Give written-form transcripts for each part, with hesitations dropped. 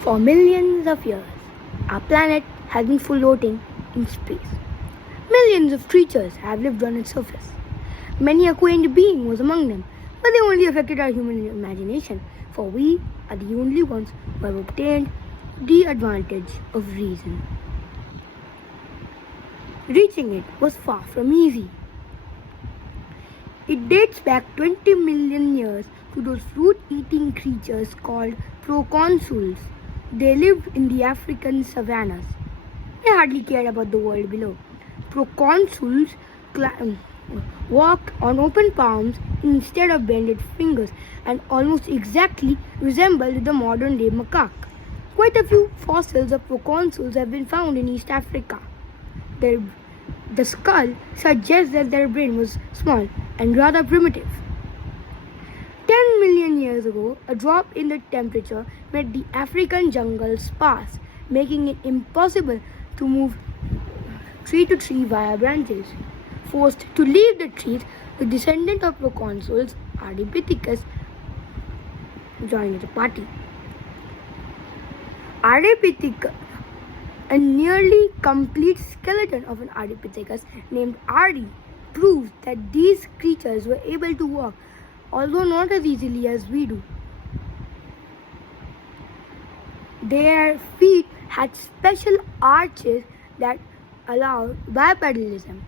For millions of years, our planet has been floating in space. Millions of creatures have lived on its surface. Many aquatic beings was among them, but they only affected our human imagination, for we are the only ones who have obtained the advantage of reason. Reaching it was far from easy. It dates back 20 million years to those fruit-eating creatures called proconsuls. They lived in the African savannas. They hardly cared about the world below. Proconsuls walked on open palms instead of bended fingers and almost exactly resembled the modern-day macaque. Quite a few fossils of proconsuls have been found in East Africa. The skull suggests that their brain was small and rather primitive. 10 million years ago, a drop in the temperature made the African jungle sparse, making it impossible to move tree to tree via branches. Forced to leave the trees, the descendant of proconsuls, Ardipithecus, joined the party. Ardipithecus, a nearly complete skeleton of an Ardipithecus named Ardi, proves that these creatures were able to walk, although not as easily as we do. Their feet had special arches that allowed bipedalism.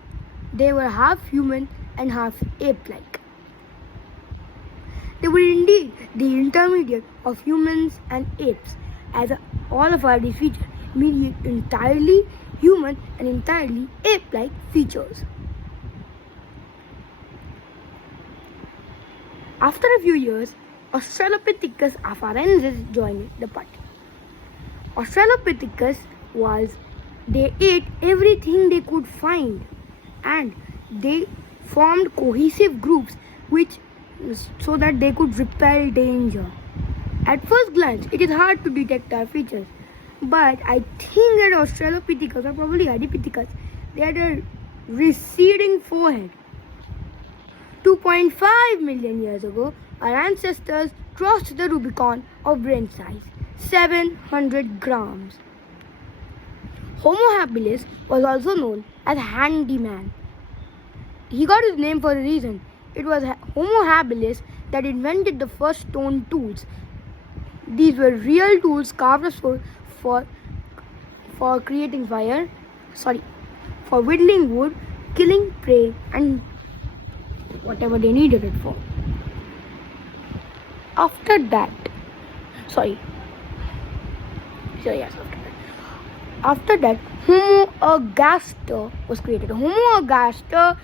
They were half human and half ape-like. They were indeed the intermediate of humans and apes, as all of our features mediate entirely human and entirely ape-like features. After a few years, Australopithecus afarensis joined the party. Australopithecus they ate everything they could find, and they formed cohesive groups so that they could repel danger. At first glance, it is hard to detect our features, but I think that Australopithecus, or probably Ardipithecus, they had a receding forehead. 2.5 million years ago, our ancestors crossed the Rubicon of brain size, 700 grams. Homo habilis was also known as handyman. He got his name for a reason. It was Homo habilis that invented the first stone tools. These were real tools carved of stone for creating fire, for whittling wood, killing prey, and whatever they needed it for. After that, Homo ergaster was created. Homo ergaster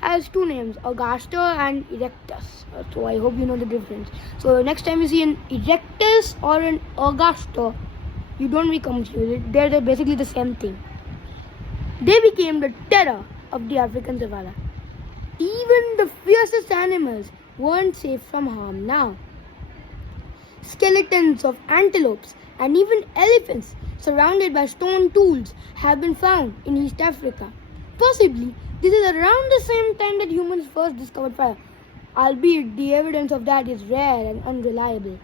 has two names, ergaster and erectus. So I hope you know the difference. So next time you see an erectus or an ergaster, you don't be confused. They're basically the same thing. They became the terror of the African savanna. Even the fiercest animals weren't safe from harm now. Skeletons of antelopes and even elephants surrounded by stone tools have been found in East Africa. Possibly, this is around the same time that humans first discovered fire, albeit the evidence of that is rare and unreliable.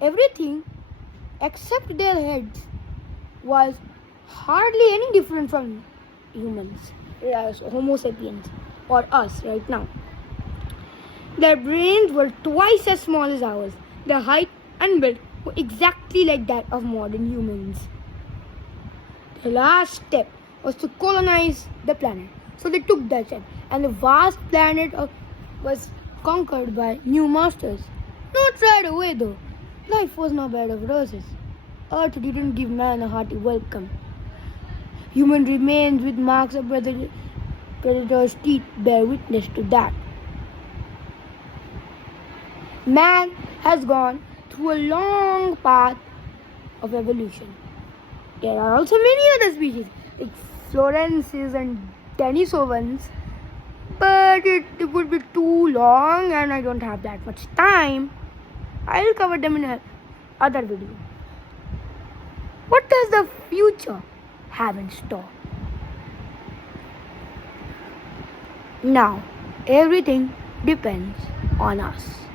Everything except their heads was hardly any different from humans, Homo sapiens, or us right now. Their brains were twice as small as ours. Their height and build were exactly like that of modern humans. The last step was to colonize the planet. So they took that step, and the vast planet was conquered by new masters. Not right away though. Life was no bed of roses. Earth didn't give man a hearty welcome. Human remains with marks of predators' teeth bear witness to that. Man has gone through a long path of evolution. There are also many other species like Florences and Denisovans, but it would be too long and I don't have that much time. I will cover them in another video. What does the future have in store? Now, everything depends on us.